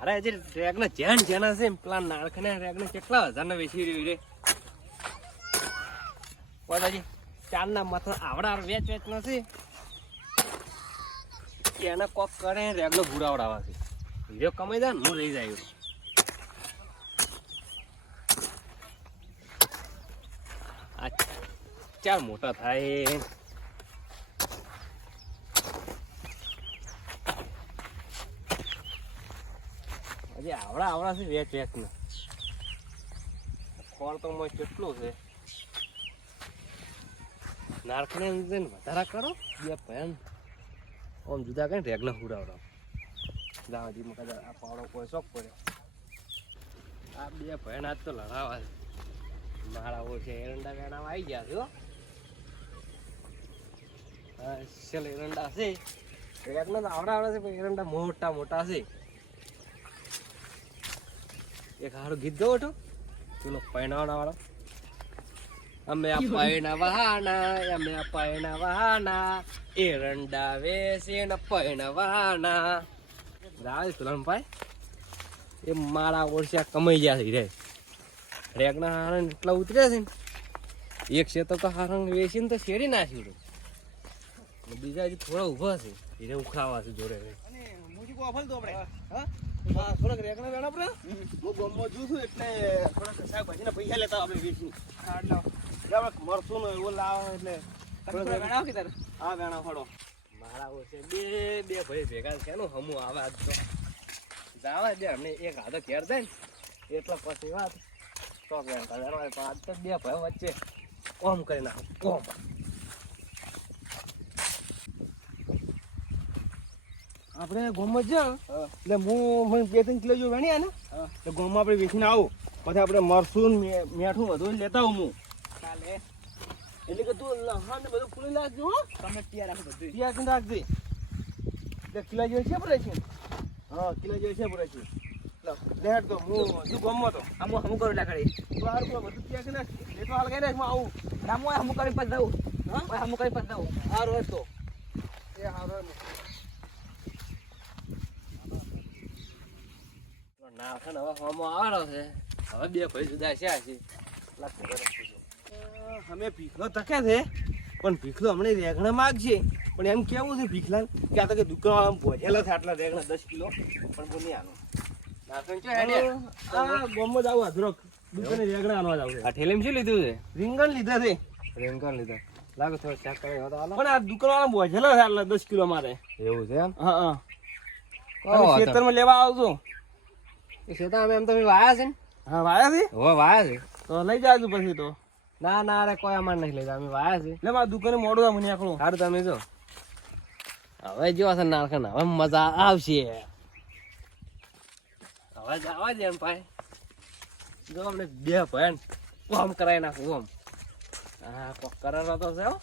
મારે હજી રેગને જેન જેના છે પેલા નાળખને રેગને કેટલા હજારને વેચી રહ્યું રે હજી ચારના માથા આવડા વેચ નથી એને કોક કરે રેગનો ભૂરાવડાવા છે હીરો કમાઈ જાય ને હું રહી જાય આ ચાર મોટા થાય હજી આવડા છે વેચ ને ખોળ તો મોય કેટલું છે નારખને વધારા કરો બે ભયન ઓમ જુદા કઈ રેગલા હુડાવડા દાવાજી મકા આ પાવડો કોઈ શોખ પડ્યો આ બે ભયન આજ તો લડાવા છે મારા ઓછે એરંડા વેણા આવી ગયા છે હો ચલ એરંડા છે રેગના તો આવડા છે પણ એરંડા મોટા મોટા છે એક હારું ગીત ગયો હતો પેલો પૈણાવાળા વાળો અમે પૈણા વહાના એરંડા વેસે ને પૈણા વહાના રાજ તુલનભાઈ એ મારા ઓળશિયા કમાઈ ગયા છે રે રેગના હારણ એટલા ઉતર્યા છે ને એક શેતો તો હારણ વેચીને તો શેરી નાખ્યું બીજા હજી થોડા ઉભા છે એને ઉખડાવા છે જોડે થોડાક રેગના વેણા પડે હું ગમમાં જુ છું એટલે થોડાક શાકભાજીના પૈસા લેતા આપણે વેચી મરશું ને એવું લાવો એટલે વેણા કે તારે હા વેણા ફળો મારા ઓછે બે ભાઈ ભેગા છે ને હમું આવે આજ તો જવા દે અમને એક હાથો ઘેર જાય ને એટલે પછી વાત તો વેણતા વેણવા પણ આજ તો બે ભાઈ વચ્ચે કોમ કરી નાખો કોમ આપણે ગોમમાં જ એટલે હું 2-3 કિલો જો વેણ્યા ને એટલે ગોમમાં આપણે વેચીને આવું પછી આપણે મરસું મેઠું બધું લેતા આવું હું ચાલે એટલે કે તું લહણ ને બધું ફૂલી લાગજો હો તમે તૈયાર રાખો બધું તૈયાર કરીને રાખજે એટલે કિલો જેવું છે પડે છે હા કિલો જેવું છે પડે છે લેટ તો હું હજુ ગોમમાં તો હમું કરું લાકડી તો હાર બધું તૈયાર કરી નાખ એ તો હાલ કઈ નાખ હું આવું નામ હોય હમું કરી પછી દઉં હા હમું કરી પછી દઉં સારું હોય તો એ સારું ના હવે હમો આવવાનો છે હવે બે ભાઈ જુદા છે અમે ભીખલો તકે છે પણ ભીખલો હમણાં રેગણા માગશે પણ એમ કેવું છે ભીખલા કે આ તો કે દુકાન ભોજેલા છે આટલા રેગણા 10 કિલો પણ બોલી આનો ગોમમાં જાવ અધરોક દુકાને રેગણા આનવા જાવ છે આ ઠેલીમ શું લીધું છે રીંગણ લીધા છે રીંગણ લીધા લાગો થોડો ચેક કરે તો આલો પણ આ દુકાન ભોજેલા છે આટલા 10 કિલો મારે એવું છે એમ હા ખેતરમાં લેવા આવજો એ શેતા અમે એમ તમે વાયા છે ને હા વાયા છે હો વાયા છે તો લઈ જાજો પછી તો ના ના અરે કોઈ અમાર નહીં લઈ જા અમે વાયા છે એટલે મારા દુકાને મોડું આ મને આખો સારું તમે જો હવે જો છે નારખન હવે મજા આવશે હવે જવા દે એમ ભાઈ જો અમને બે ભયન કોમ કરાવી નાખું ઓમ હા કોક કરારો તો છે હો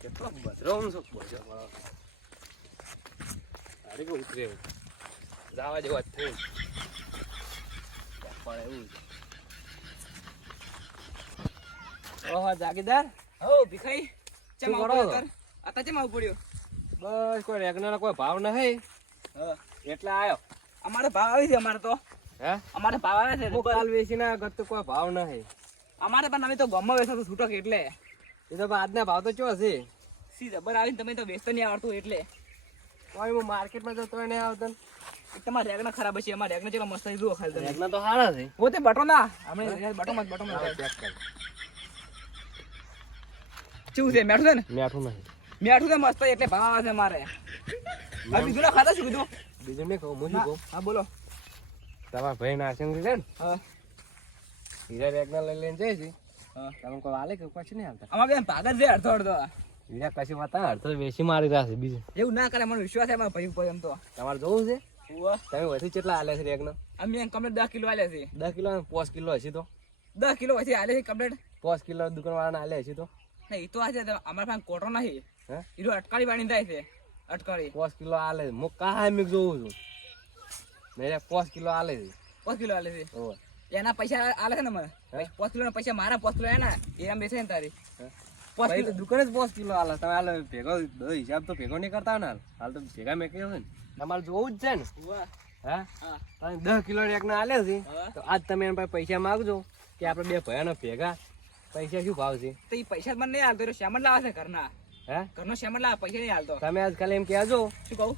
કેટલો બજરો છો બજો અરે કે ઉતરે જાવા જેવા થઈ પણ એવું ઓહો જાગીદાર હો ભીખાઈ ચમ આવો કર આતા ચમ આવ પડ્યો બસ કોઈ રેગનાનો કોઈ ભાવ નહીં એટલે આયો અમારે ભાવ આવી છે અમારે તો હે અમારે ભાવ આવે છે કાલ વેચીના ગત કોઈ ભાવ નહીં અમારે પણ અમે તો ગમમાં વેચો તો છૂટક એટલે એ તો આજના ભાવ તો ચો હશે સી જબર આવીને તમે તો વેચતા નહીં આવડતું એટલે કોઈ હું માર્કેટમાં જતો નહીં આવતો તમારે રેગના ખરાબ છે અમારે રેગના ચેલો મસ્ત જુઓ ખાલી રેગના તો સારા છે પોતે બટો ના અમે બટો માં ચેક કર શું છે મેઠું છે ને મેઠું નહીં મેઠું છે મસ્ત એટલે ભાવ આવે છે મારે આ બીજું ના ખાતા છે બીજું બીજું મેં કહું મુજી કહું હા બોલો તમારા ભાઈ ના સંગ છે ને હા હીરા રેગના લઈ લઈને જાય છે હા તમે કોઈ આલે કે પછી નહીં આવતા અમાર બેન ભાગત છે અડધો અડધો હીરા કશી વાત અડધો વેચી મારી રહ્યા છે બીજું એવું ના કરે મને વિશ્વાસ છે મારા ભાઈ એમ તો તમારે જોવું છે તમે વધી કેટલા આલે છે રેગના અમે કમ્પ્લીટ 10 કિલો આલે છે 10 કિલો 5 કિલો હશે તો 10 કિલો વધી આલે છે કમ્પ્લીટ 5 કિલો દુકાન વાળાને આલે છે તો નહીં એ તો આજે અમારા પાસે કોટો નહીં હે હીરો અટકાળી પાણી જાય છે અટકાળી 5 કિલો આલે મો કાહે મે જોઉં છું નહીં 5 કિલો આલે છે 5 કિલો આલે છે ઓ એના પૈસા આલે છે ને મને 5 કિલો ના પૈસા મારા 5 કિલો એના એમ બેસે ને તારી 5 કિલો દુકાને જ 5 કિલો આલે તમે આલે ભેગો હિસાબ તો ભેગો નહીં કરતા ને હાલ તો ભેગા મે કહ્યો છે ને તમારે જોવું જ છે ને હા તમે 10 કિલો રેકના આલે છે તો આજ તમે એના પાસે પૈસા માંગજો કે આપણે બે ભાઈઓને ભેગા પૈસા શું ભાવ છે તો એ પૈસા મને નહીં હાલતો શ્યામણ લાવે છે ઘરના હે ઘરનો શ્યામણ લાવે પૈસા નહીં હાલતો તમે આજકાલ એમ કહેજો શું કહું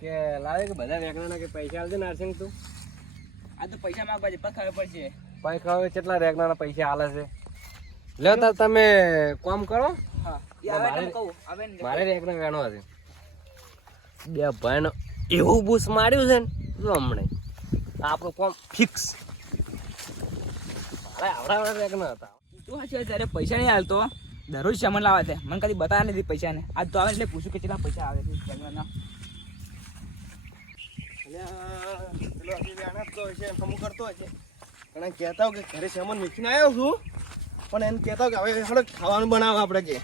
કે લાવે કે બધા રેકના કે પૈસા આવશે ને નરસિંહ તું આ તો પૈસા માંગવા છે પછી ખબર પડશે પૈસા કેટલા રેકના પૈસા આલે છે લ્યો તાર તમે કામ કરો હા એ આવે એટલે કહું આવે ને મારે રેકના વેણો હશે બે ભાઈનો એવું બૂસ માર્યું છે ને જો હમણાં આપણું કામ ફિક્સ મારે આવડા રેકના હતા તું સાચી વાત ત્યારે પૈસા નહીં હાલતો દરરોજ શ્યામણ લાવે છે મને કદી બતાવ્યા નથી પૈસા ને આજ તો આવે એટલે પૂછું કે કેટલા પૈસા આવે છે શ્યામણના કહેતા કે ઘરે શ્યામણ મૂકીને આવ્યો છું પણ એમ કહેતા કે હવે હળક ખાવાનું બનાવે આપણે કે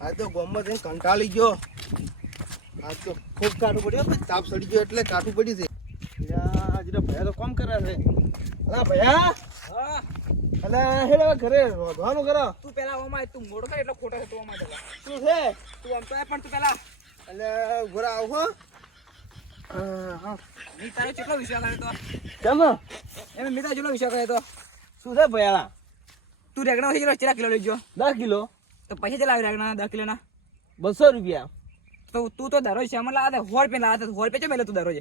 આજ તો ગોમમાં જઈને કંટાળી ગયો આજ તો ખૂબ કાઢવું પડ્યું તાપ સડી ગયો એટલે કાઢવું પડ્યું છે આજે ભૈયા તો કામ કરે છે અલા ભૈયા હા અલા હેડ હવે ઘરે રોધવાનું કરો તું પેલા ઓમાં તું મોડો થાય એટલો ખોટો છે તું ઓમાં જલા શું છે તું આમ તો આય પણ તું પેલા એટલે ઘોરા આવો મી તારો કેટલો વિશ્વાસ કરે તો કેમ એમ મી તારો કેટલો વિશ્વાસ કરે તો શું છે ભૈયા તું રેગણા થી કેટલા કિલો લઈ ગયો 10 કિલો તો પૈસા ચલાવી રેગણા 10 કિલોના 200 રૂપિયા તો તું તો દરરોજ શ્યામણ લાવે 100 રૂપિયા લાવે 100 રૂપિયા મેલે તું દરરોજ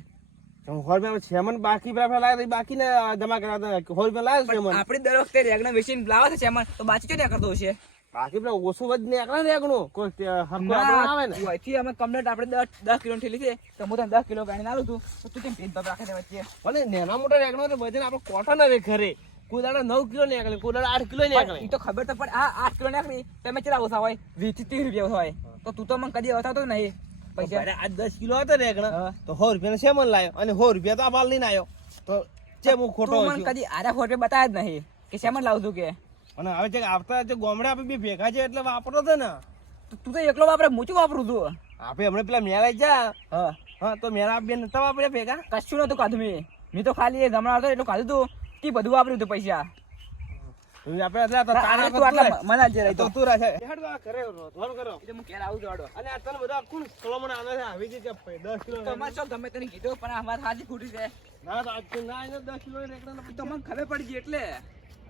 શ્યામણ બાકી બરાબર લાગે બાકી ને જમા કરાવતા 100 રૂપિયા લાગે શ્યામણ આપણે દર વખતે રેગણા વેચીને લાવે છે શ્યામણ તો બાકી ક્યાં કરતો હશે બાકી પેલા ઓછું વધ ને એકલા રેગણું કોઈ આવે ને અહીંથી અમે કમ્પ્લેટ આપણે 10 કિલો ઠેલી છે તો હું તને 10 કિલો ગાડી આલું છું તો તું કેમ ભેદભાવ રાખે છે વચ્ચે ભલે નાના મોટા રેગણો તો વજન આપણે કોટન રે ઘરે કોઈ દાડો 9 કિલો નીકળે કોઈ દાડો 8 કિલો નીકળે એ તો ખબર તો પડે આ 8 કિલો નીકળી તમે કેટલા ઓછા હોય 20 થી 30 રૂપિયા હોય તો તું તો મને કદી બતાવતો નહીં પૈસા આ 10 કિલો હતો રેગણો તો 100 રૂપિયા શેમન લાયો અને 100 રૂપિયા તો આ બાલ લઈને આવ્યો તો જે હું ખોટો તું મને કદી આરા 100 રૂપિયા બતાવ્યા જ નહીં કે શેમન લાવું છું કે અને હવે જે આવતા જે ગોમડે આપણે બે ભેગા છે એટલે વાપરો છે ને તું તો એકલો વાપરે મૂચું વાપરું છું આપણે હમણાં પેલા મેળા જા હા હા તો મેળા બે નતા વાપરે ભેગા કશું નતું ખાધું મેં તો ખાલી એ જમણા હતો એટલું ખાધું તું કે બધું વાપર્યું હતું પૈસા આપણે તારા તું આટલા મને જ રહી તો તું રાખે હેડ તો ઘરે રોધવાનું કરો એટલે હું ઘેર આવું છું આડો અને આ તને બધા કોણ કલોમણ આવે છે આવી ગઈ કે 10 કિલો તમારે શું ગમે તને કીધું પણ અમારે હાજી ખૂટી છે ના તો આજ તો ના એને 10 કિલો રેકડા તો મને ખબર પડી ગઈ એટલે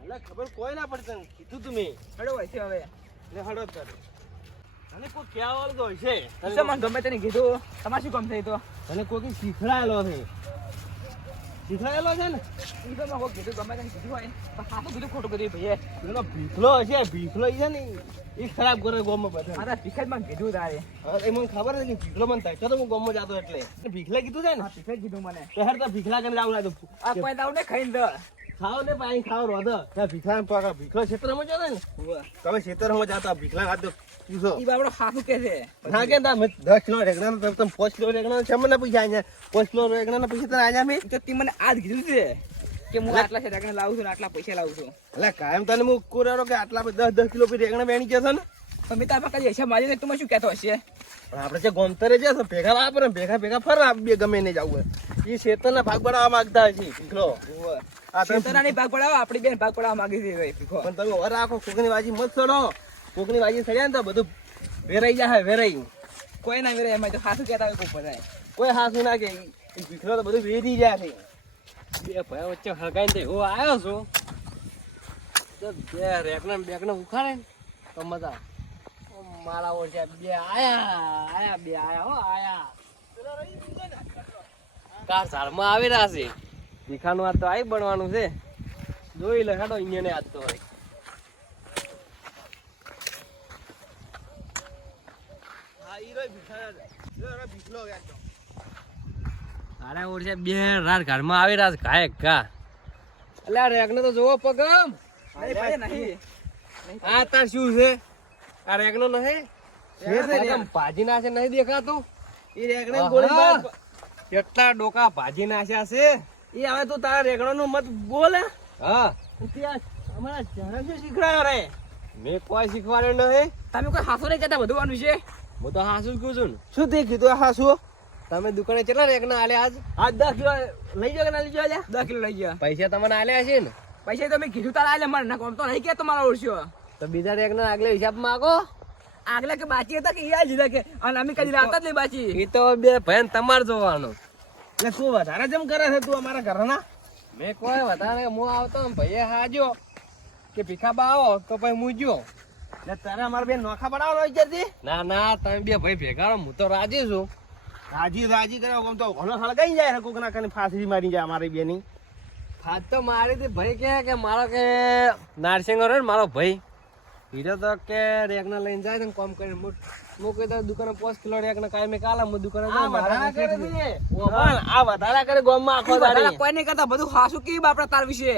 એટલે ખબર કોઈ ના પડશે કીધું તમે હડો હોય છે હવે એટલે હડો કર અને કોઈ કહેવા વાળું તો હોય છે મને ગમે તને કીધું તમારે શું કામ થઈ તો અને કોઈ શીખડાયેલો છે શીખડાયેલો છે ને ઈ તો મેં કીધું ગમે તને કીધું હોય પણ સાચું કીધું ખોટું કીધું ભાઈ પેલો ભીખલો હશે ભીખલો છે ને એ ખરાબ કરે ગોમમાં બધા મારા ભીખાઈ માં કીધું તારે એ મને ખબર છે કે ભીખલો મને થાય તો હું ગોમમાં જાતો એટલે ભીખલે કીધું છે ને ભીખાઈ કીધું મને હેર તો ભીખલા કરીને આવું લાગે આ કોઈ દાવ ને ખાઈને દો ખાઓ ને પાણી ખાઓ રોધો ત્યાં ભીખલા પકડ ભીખલો ક્ષેત્રમાં જતો ને તમે ક્ષેત્રમાં જાતા ભીખલા હાથ પૂછો ઈ બાબડો હાફુ કે છે ના કે તમે 10 કિલો રેગણા તમે 5 કિલો રેગણા છે મને પૈસા આયા 5 કિલો રેગણા પૈસા તને આયા મે તો તી મને આજ કીધું છે કે હું આટલા છે રેગણા લાવું છું ને આટલા પૈસા લાવું છું એટલે કાયમ તને હું કોરારો કે આટલા 10 કિલો પી રેગણા બેણી જશે ને પણ મેં તારા કદી હશે મારી તું શું કહેતો હશે પણ આપણે જે ગોમતરે છે ભેગા વાપરે ભેગા ફરા બે ગમે ને જવું એ શેતરના ભાગ બનાવવા માંગતા છે ભીખલો આ શેતરાની ભાગ પડાવો આપણી બેન ભાગ પડાવવા માંગી છે ભાઈ ભીખો પણ તમે ઓર રાખો કોકની વાજી મત છોડો કોકની વાજી સડ્યા ને તો બધું વેરાઈ જાય વેરાઈ કોઈ ના વેરે એમાં તો હાથું કહેતા હોય કોઈ પડાય કોઈ હાસું ના કે ભીખલો તો બધું વેરી જાય છે બે ભાઈ વચ્ચે હળગાઈને તો એવો આવ્યો છું તો બે રેકના બેકના ઉખાડે ને તો મજા મારા ઓછે બે આયા બે આયા હો આયા કાર ઝાડમાં આવી રહ્યા છે ભીખાનું આ તો આઈ બનવાનું છે જોઈ લે હેડો અહીંયા ને આજ તો હોય હા ઈ રોય ભીખલો ગયા તો અરે ઓછે બે રાત ઘરમાં આવી રહ્યા છે કાય કા એટલે આ રેકને તો જોવો પગમ નહીં આ તાર શું છે આ રેકનો નહીં ભાજી નાશે નહીં દેખાતું ઈ રેગણે ગોળી કેટલા ડોકા ભાજી નાખ્યા છે ઈ હવે તું તારા રેગણો નું મત બોલે હા ત્યાં અમારા જણા શું શીખડાયો રે મેં કોઈ શીખવાડ્યું નહીં તમે કોઈ હાથો નહીં કહેતા બધું આનું છે હું તો હાસુ જ કહું છું ને શું તે કીધું હા શું તમે દુકાને કેટલા રેકના આલ્યા આજ આ 10 કિલો લઈ જાવ કે ના લઈ જાવ 10 કિલો લઈ ગયા પૈસા તમને આલ્યા છે ને પૈસા તો મેં કીધું તારા આલે મને ના કોમ તો નહીં કે તમારા ઓળખ્યો તો બીજા રેકના આગલે હિસાબ માંગો આગલા કે બાચી હતા કે યા જીધા કે અને અમે કદી લાવતા જ નહીં બાચી એ તો બે ભાઈ તમારે જોવાનું એટલે તું વધારે જેમ કરે છે તું અમારા ઘરના મેં કોઈ વધારે હું આવતો ને ભાઈએ હાજો કે ભીખાબા આવો તો પછી હું જો. એટલે તારે અમારે બેન નોખા પડાવવાનો વિચારથી ના ના તમે બે ભાઈ ભેગા રહો, હું તો રાજી છું. રાજી કરે આમ તો ઘણો હળગાઈ જાય કોક ના કને ફાંસી મારી જાય અમારી બેની. હાથ તો મારી હતી ભાઈ કે મારો કે નારસિંગો રહ્યો ને મારો ભાઈ હીરો તો કે રેગના લઈને જાય ને કામ કરીને હું કીધું દુકાને 5 કિલો રેગના કાયમી કાલા હું દુકાને આ વધારા કરે છે આ વધારા કરે ગામમાં આખો દાડી. કોઈ નહીં કરતા બધું હાસું કેવી બાપડા તાર વિશે.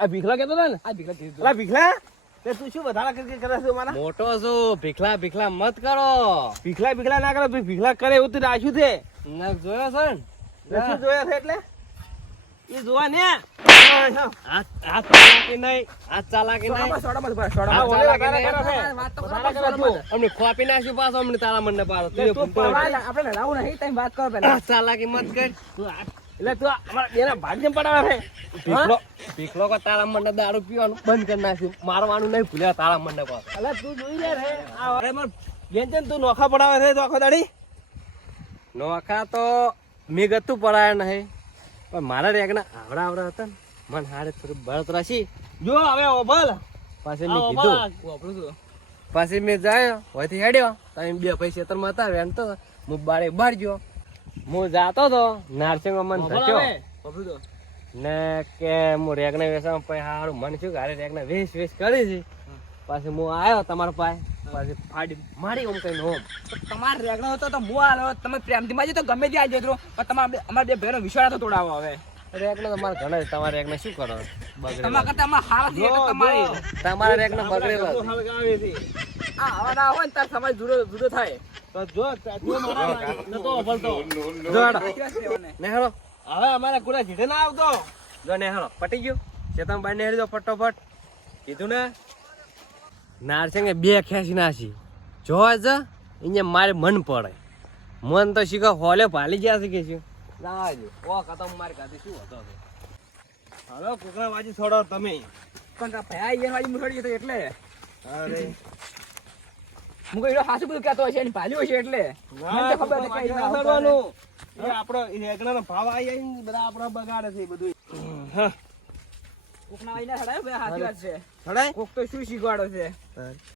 આ ભીખલા કેતો હતો ને આ ભીખલા કીધું. અલા ભીખલા તે તું શું વધારા કરે છે મારા મોટો છું, ભીખલા મત કરો. ભીખલા ના કરે ભીખલા કરે એવું તું રાખ્યું છે ના જોયો છે ને શું જોયા છે એટલે એ જોવા ને હાથ ચાલાકી નહીં, હાથ ચાલાકી નહીં. સોડામાં ભરે, આ સોડામાં. ઓલે વધારા કરે છે વાત તો વધારા કરો, કરે તું અમને ખોપી નાખ્યું પાછો અમને તારા મનને પાડો. આપણે લડાવું નહીં, તમે વાત કરો પહેલા. ચાલાકી મત કર. એટલે તું અમારા બેના ભાગ જેમ પડાવે છે ભીખલો કો તારા મનને દારૂ પીવાનું બંધ કરી નાખ્યું, મારવાનું નહીં ભૂલ્યા તારા મનને પાછો. એટલે તું જોઈ લે રે આ અરે માર બેન છે ને તું નોખા પડાવે છે તો આખો દાડી નોખા તો મેં ગતું પડાયા નહીં, પણ મારા રેગના આવડા હતા ને મને હારે થોડું બળતરાશી. જો હવે ઓભલ પાછી મેં કીધું, પાછી મેં જાય હોયથી હેડ્યો તમે બે ભાઈ ખેતરમાં હતા વેણ તો હું બારે બહાર ગયો. હું જાતો તો નારસિંગો મન થયો ને કે હું રેગને વેસવામાં પછી હારું મન છું કે હારે રેગને વેસ કરી છે. પાછી હું આવ્યો તમારા પાસે, પાછી ફાડી મારી ઓમ કઈ ઓમ. તમારે રેગનો હતો તો હું આલો, તમે પ્રેમથી માજી તો ગમે ત્યાં આવી જતો, પણ તમારે અમારા બે ભેનો વિશ્વાસ તો તોડાવો હવે. રેગનો તમારે ઘણા તમારા રેગને શું કરો બગડેલો? તમારા કરતા અમારા હારા છે એટલે તમારી. તમારા રેગનો બગડેલો છે. હળગાવે છે આ હવા ના હોય ને તાર સમાજ જુદો થાય. તો જો તું મારા નતો ઓભલતો જો હેડો. વિશ્વાસ રહેવાનો. ને હેડો. હવે અમારા કુડા જીઠે ના આવતો જો ને હેડો પટી ગયું ચેતમ બાઈ ને હેડી દો ફટોફટ. કીધું ને નારસિંગે બે ખેંચી નાખી. જો છે અહીંયા મારે મન પડે, મન તો શીખો હોલે ભાલી ગયા છે કે શું લાવજો ઓ ખતમ મારી ખાતી શું હતો હવે. હવે કોકરા વાજી છોડો તમે પણ આ ભયા ઈયર વાળી મુઠડી તો એટલે અરે હું કોઈ હાસુ બધું કહેતો હશે ને ભાલ્યો હશે એટલે મને તો ખબર છે કે આ છોડવાનું એ આપણો રેગણાનો ભાવ આવી ને બધા આપણા બગાડે છે એ બધું કોકના વાળી ના હડાય, ભાઈ સાચી વાત છે. છોડાય કોક તો શું શીખવાડો છે.